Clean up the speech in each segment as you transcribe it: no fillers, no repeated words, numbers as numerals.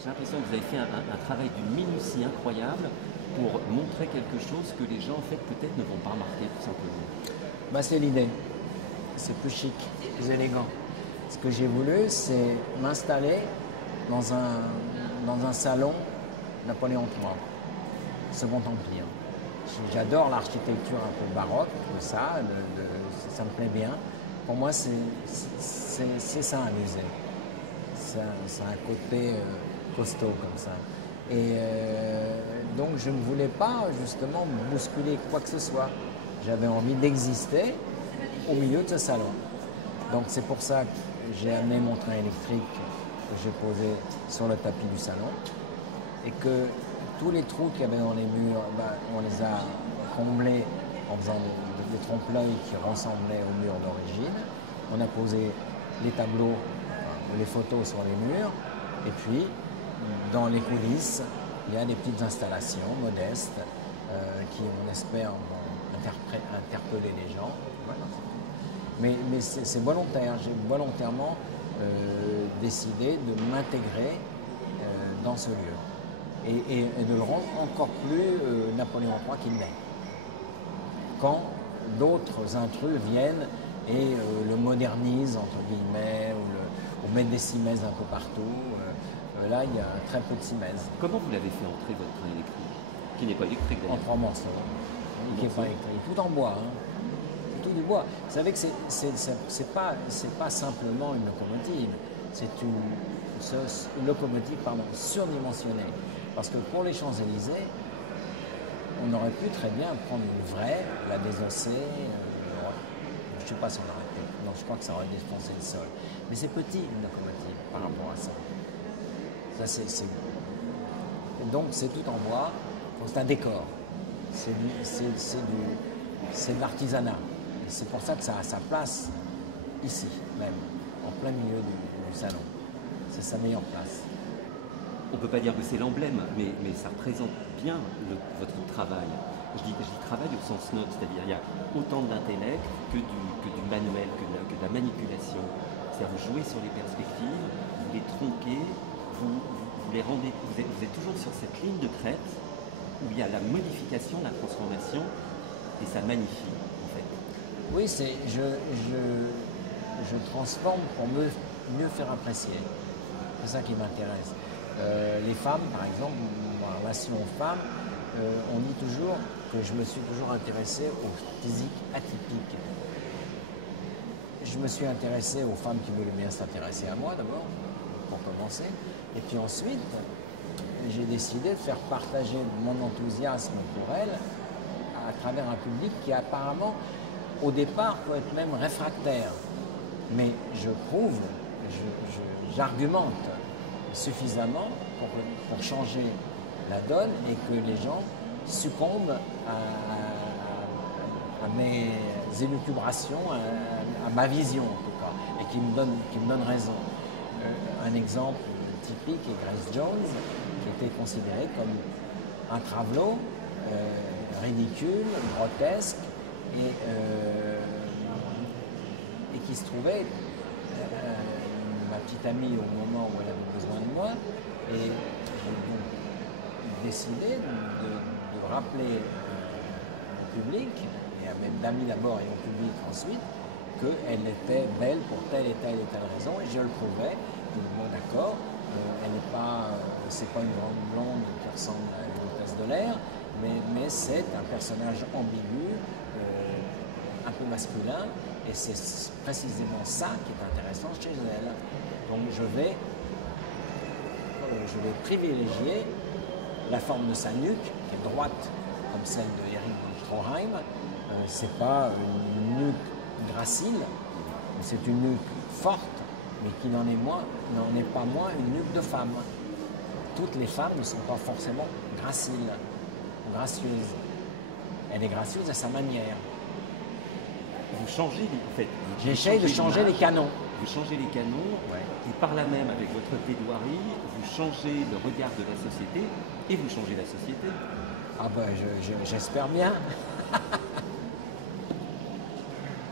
J'ai l'impression que vous avez fait un travail d'une minutie incroyable pour montrer quelque chose que les gens, en fait, peut-être ne vont pas remarquer, tout simplement. Bah, c'est l'idée. C'est plus chic, plus élégant. Ce que j'ai voulu, c'est m'installer dans un salon Napoléon III, Second Empire. J'adore l'architecture un peu baroque, tout ça, ça me plaît bien. Pour moi, c'est ça un musée. Ça a un côté costaud comme ça. Et donc je ne voulais pas justement bousculer quoi que ce soit. J'avais envie d'exister au milieu de ce salon. Donc c'est pour ça que j'ai amené mon train électrique que j'ai posé sur le tapis du salon et que tous les trous qu'il y avait dans les murs, ben, on les a comblés en faisant des trompe-l'œil qui ressemblaient aux murs d'origine. On a posé les tableaux, les photos sur les murs et puis dans les coulisses, il y a des petites installations modestes qui, on espère, vont interpeller les gens. Voilà. Mais c'est volontaire. J'ai volontairement décidé de m'intégrer dans ce lieu et de le rendre encore plus Napoléon III qu'il l'est. Quand d'autres intrus viennent et le modernisent, entre guillemets, ou mettent des cimaises un peu partout, là, il y a très peu de cimaises. Comment vous l'avez fait entrer, votre train électrique? Qui n'est pas électrique, En d'ailleurs. 3 morceaux. Qui n'est pas électrique. Tout en bois. Hein. C'est tout du bois. Vous savez que c'est pas simplement une locomotive. C'est une locomotive surdimensionnée. Parce que pour les Champs-Élysées, on aurait pu très bien prendre une vraie, la désosser. Je ne sais pas si on aurait pu. Non, je crois que ça aurait défoncé le sol. Mais c'est petit, une locomotive, par rapport à ça. Donc c'est tout en bois. C'est un décor. C'est de l'artisanat. C'est pour ça que ça a sa place ici, même, en plein milieu du salon. C'est sa meilleure place. On ne peut pas dire que c'est l'emblème, mais ça représente bien votre travail. Je dis travail au sens noble, c'est-à-dire il y a autant d'intellect que du manuel, que de la manipulation. C'est-à-dire vous jouez sur les perspectives, vous les tronquez, vous les rendez, vous êtes toujours sur cette ligne de crête où il y a la modification, la transformation, et ça magnifie, en fait. Oui, je transforme pour mieux faire apprécier. C'est ça qui m'intéresse. Les femmes, par exemple, ma relation aux femmes, on dit toujours que je me suis toujours intéressé au physique atypique. Je me suis intéressé aux femmes qui voulaient bien s'intéresser à moi d'abord, pour commencer. Et puis ensuite, j'ai décidé de faire partager mon enthousiasme pour elles à travers un public qui apparemment, au départ, peut être même réfractaire. Mais je prouve, j'argumente suffisamment pour changer la donne et que les gens succombent à mes élucubrations, à ma vision en tout cas, et qui me donne raison. Un exemple typique est Grace Jones, qui était considérée comme un travelot ridicule, grotesque, et qui se trouvait ma petite amie au moment où elle avait besoin de moi, et j'ai donc décidé de rappeler au public, et à mes amis d'abord et au public ensuite, qu'elle était belle pour telle et telle raison, et je le prouvais. Bon, d'accord, elle n'est pas, c'est pas une grande blonde qui ressemble à une hôtesse de l'air, mais c'est un personnage ambigu, un peu masculin, et c'est précisément ça qui est intéressant chez elle. Donc je vais privilégier la forme de sa nuque, qui est droite comme celle de Erich von Stroheim. C'est pas une nuque gracile, c'est une nuque forte, mais qui n'en est pas moins une nuque de femme. Toutes les femmes ne sont pas forcément graciles, gracieuses. Elle est gracieuse à sa manière. Vous changez, en fait. J'essaye de changer les canons. Vous changez les canons, ouais. Et par là même, avec votre plaidoirie, vous changez le regard de la société et vous changez la société. Ah ben, j'espère bien.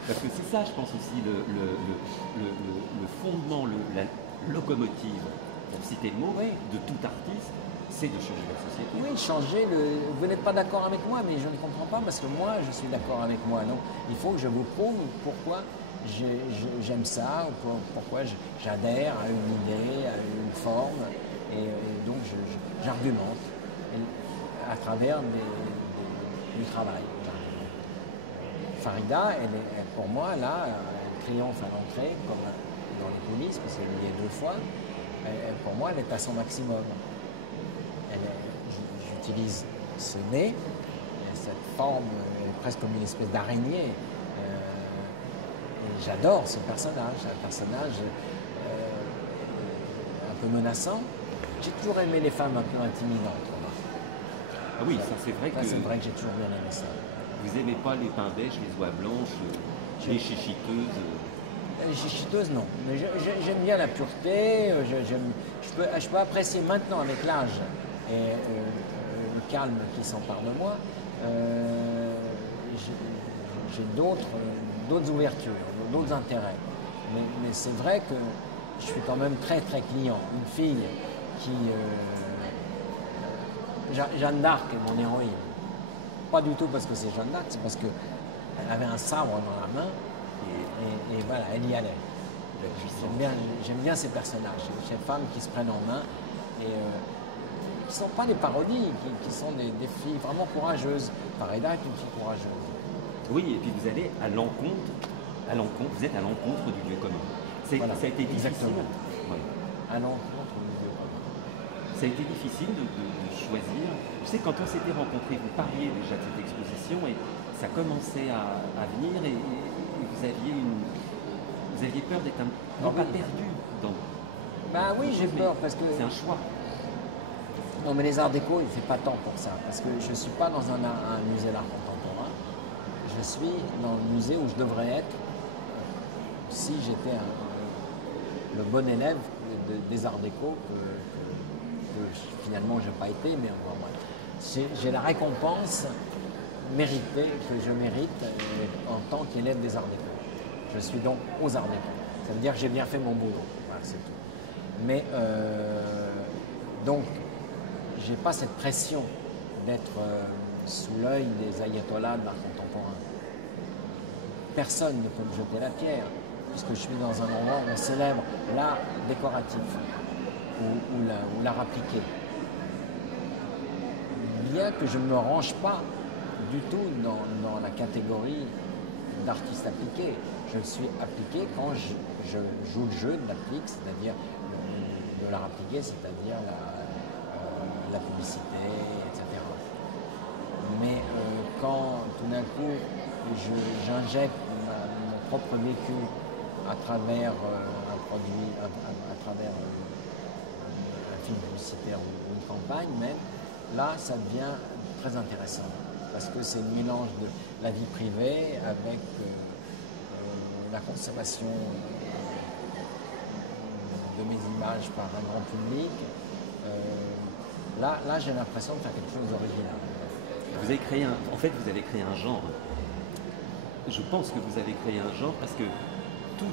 Parce que c'est ça, je pense aussi, le fondement, la locomotive. pour citer le mot, Oui. de tout artiste, c'est de changer la société. Oui, changer le. Vous n'êtes pas d'accord avec moi, mais je ne comprends pas parce que moi, je suis d'accord avec moi. Donc, il faut que je vous prouve pourquoi j'aime ça, ou pourquoi j'adhère à une idée, à une forme, et donc j'argumente à travers du travail. Farida, pour moi, là, elle triomphe à l'entrée, comme dans les coulisses, parce qu'elle y est 2 fois. Pour moi, elle est à son maximum. J'utilise ce nez, cette forme, elle est presque comme une espèce d'araignée. Et j'adore ce personnage, un personnage un peu menaçant. J'ai toujours aimé les femmes un peu intimidantes. Ah oui, ça c'est vrai que C'est vrai que j'ai toujours bien aimé ça. vous n'aimez pas les pains bêches, les oies blanches, les chichiteuses. Les chichiteuses, non. Mais j'aime bien la pureté. Je peux apprécier maintenant, avec l'âge et le calme qui s'empare de moi, j'ai d'autres ouvertures, d'autres intérêts. Mais c'est vrai que je suis quand même très très client. Une fille qui... Jeanne d'Arc est mon héroïne. Pas du tout parce que c'est Jeanne d'Arc, c'est parce qu'elle avait un sabre dans la main et voilà, elle y allait. J'aime bien ces personnages, ces femmes qui se prennent en main et qui ne sont pas des parodies, qui sont des filles vraiment courageuses. Farida est une fille courageuse. Oui, et puis vous allez à l'encontre, vous êtes à l'encontre du lieu commun. Voilà, ça a été difficile. exactement. Voilà. À l'encontre du lieu commun. Ça a été difficile de choisir. Je sais, quand on s'était rencontrés, vous parliez déjà de cette exposition et ça commençait à venir et vous aviez peur d'être non pas perdu dans. Ben oui, j'ai peur parce que. C'est un choix. Non, mais les arts déco, il ne fait pas tant pour ça. Parce que je ne suis pas dans un musée d'art contemporain. Je suis dans le musée où je devrais être si j'étais le bon élève des arts déco que finalement je n'ai pas été, mais enfin, bref. J'ai la récompense méritée que je mérite en tant qu'élève des arts déco. Je suis donc aux arts déco. Ça veut dire que j'ai bien fait mon boulot. Voilà, c'est tout. Mais donc, je n'ai pas cette pression d'être sous l'œil des ayatollahs de l'art contemporain. Personne ne peut me jeter la pierre, puisque je suis dans un endroit où on célèbre l'art décoratif ou l'art appliqué. Bien que je ne me range pas du tout dans la catégorie d'artiste appliqué. Je suis appliqué quand je joue le jeu de l'applique, c'est-à-dire de l'art appliqué, c'est-à-dire la publicité, etc. Mais quand tout d'un coup j'injecte mon propre vécu à travers un produit, à travers un film publicitaire ou une campagne même, là ça devient très intéressant parce que c'est le mélange de la vie privée avec la conservation de mes images par un grand public. Là j'ai l'impression de faire quelque chose d'original. Vous avez créé vous avez créé un genre. Je pense que vous avez créé un genre parce que tous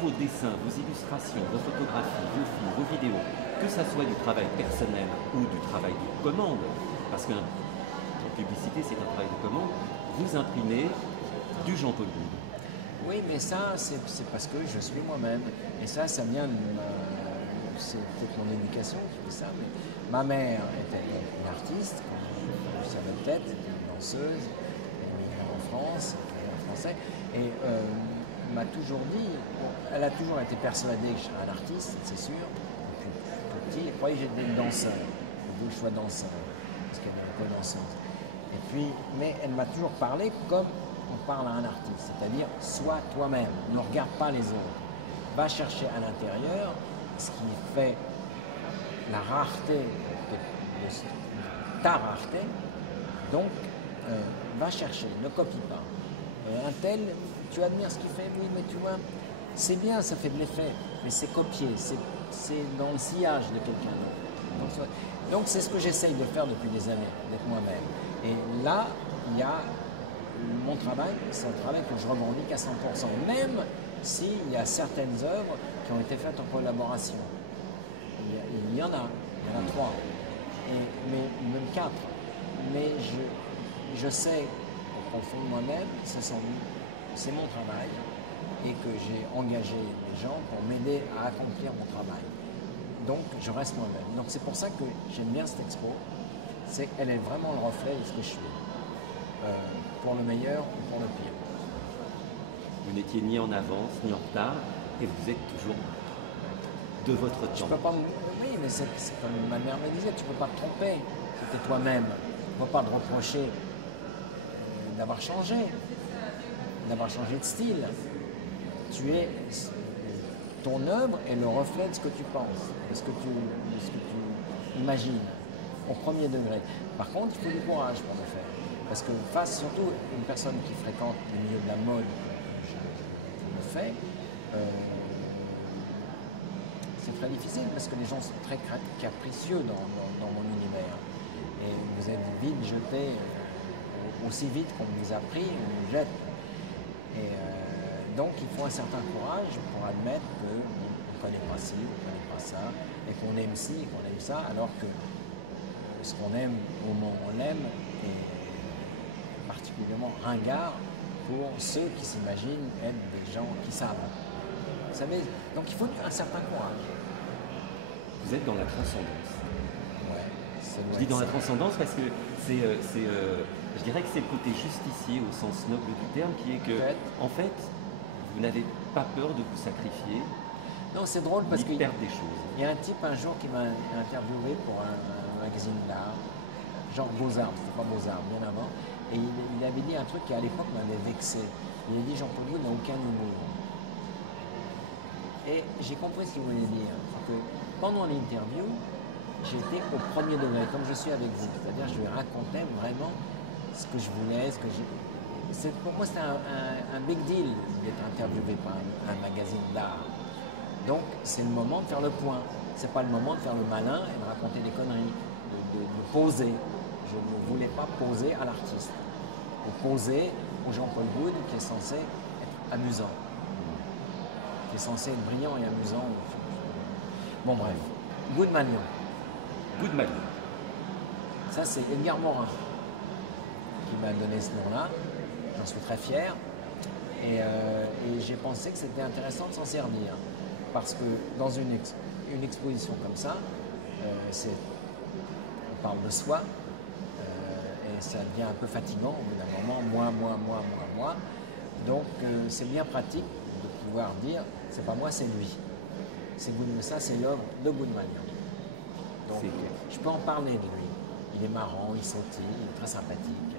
vos dessins, vos illustrations, vos photographies, vos films, vos vidéos, que ça soit du travail personnel ou du travail de commande, parce que la publicité c'est un travail de commande, vous imprimez du Jean-Paul Goude. Oui, mais ça, c'est parce que je suis moi-même. Et ça vient de c'est peut-être mon éducation qui fait ça. Mais ma mère était une artiste, comme vous savez peut-être, une danseuse, émigrée en France, en français. Et m'a toujours dit, elle a toujours été persuadée que je serais un artiste, c'est sûr. Depuis tout petit, elle croyait que j'étais une danseuse. Elle voulait que je sois danseur, parce qu'elle est un peu danseuse. Et puis, mais elle m'a toujours parlé comme on parle à un artiste, c'est-à-dire sois toi-même, ne regarde pas les autres, va chercher à l'intérieur ce qui fait la rareté de ta rareté, donc va chercher, ne copie pas. Un tel, tu admires ce qu'il fait, oui, mais tu vois, c'est bien, ça fait de l'effet, mais c'est copié, c'est dans le sillage de quelqu'un d'autre. Donc c'est ce que j'essaye de faire depuis des années, d'être moi-même. Et là, il y a mon travail, c'est un travail que je revendique à 100%, même s'il y a certaines œuvres qui ont été faites en collaboration. y en a 3, mais même 4. Mais je sais au fond de moi-même, c'est mon travail et que j'ai engagé des gens pour m'aider à accomplir mon travail. Donc je reste moi-même. Donc c'est pour ça que j'aime bien cette expo. Elle est vraiment le reflet de ce que je suis, pour le meilleur ou pour le pire. Vous n'étiez ni en avance ni en retard et vous êtes toujours de votre temps. Tu peux pas, oui, mais c'est comme ma mère me disait, tu ne peux pas te tromper. C'était toi-même. On ne peut pas te reprocher d'avoir changé de style. Ton œuvre est le reflet de ce que tu penses, de ce que tu imagines, au premier degré. Par contre, il faut du courage pour le faire. Parce que face surtout à une personne qui fréquente le milieu de la mode, comme je le fais, c'est très difficile parce que les gens sont très capricieux dans mon univers. Et vous êtes vite jeté, aussi vite qu'on vous a pris, on vous jette. Et donc il faut un certain courage pour admettre qu'on ne connaît pas ci, on ne connaît pas ça, et qu'on aime ci, et qu'on aime ça, alors que ce qu'on aime au moment où on l'aime est particulièrement ringard pour ceux qui s'imaginent être des gens qui savent. Vous savez, donc il faut un certain courage. Vous êtes dans la transcendance. Ouais, je dis dans la transcendance parce que je dirais que c'est le côté justicier au sens noble du terme qui est que, en fait, vous n'avez pas peur de vous sacrifier. Non, c'est drôle parce qu'il perdre des choses. Il y a un type un jour qui m'a interviewé pour un magazine d'art, genre Beaux-Arts, c'était pas Beaux-Arts, bien avant, et il avait dit un truc qui à l'époque m'avait vexé. Il a dit Jean-Paul Gaultier n'a aucun humour. Et j'ai compris ce qu'il voulait dire. Que pendant l'interview, j'étais au premier degré, comme je suis avec vous. C'est-à-dire que je lui racontais vraiment ce que je voulais, pour moi, c'était un big deal d'être interviewé par un magazine d'art. Donc, c'est le moment de faire le point. C'est pas le moment de faire le malin et de raconter des conneries, de poser. Je ne voulais pas poser à l'artiste. Ou poser au Jean-Paul Goude qui est censé être amusant. Qui est censé être brillant et amusant. Bon, bref. Goudmanion. Goudmanion. Ça, c'est Edgar Morin qui m'a donné ce nom-là. J'en suis très fier. Et j'ai pensé que c'était intéressant de s'en servir. Parce que dans une exposition comme ça, on parle de soi, et ça devient un peu fatigant au bout d'un moment, moi. Donc c'est bien pratique de pouvoir dire, c'est pas moi, c'est lui. Ça, c'est l'œuvre de Goudmanion. Donc je peux en parler de lui. Il est marrant, il sautille, il est très sympathique.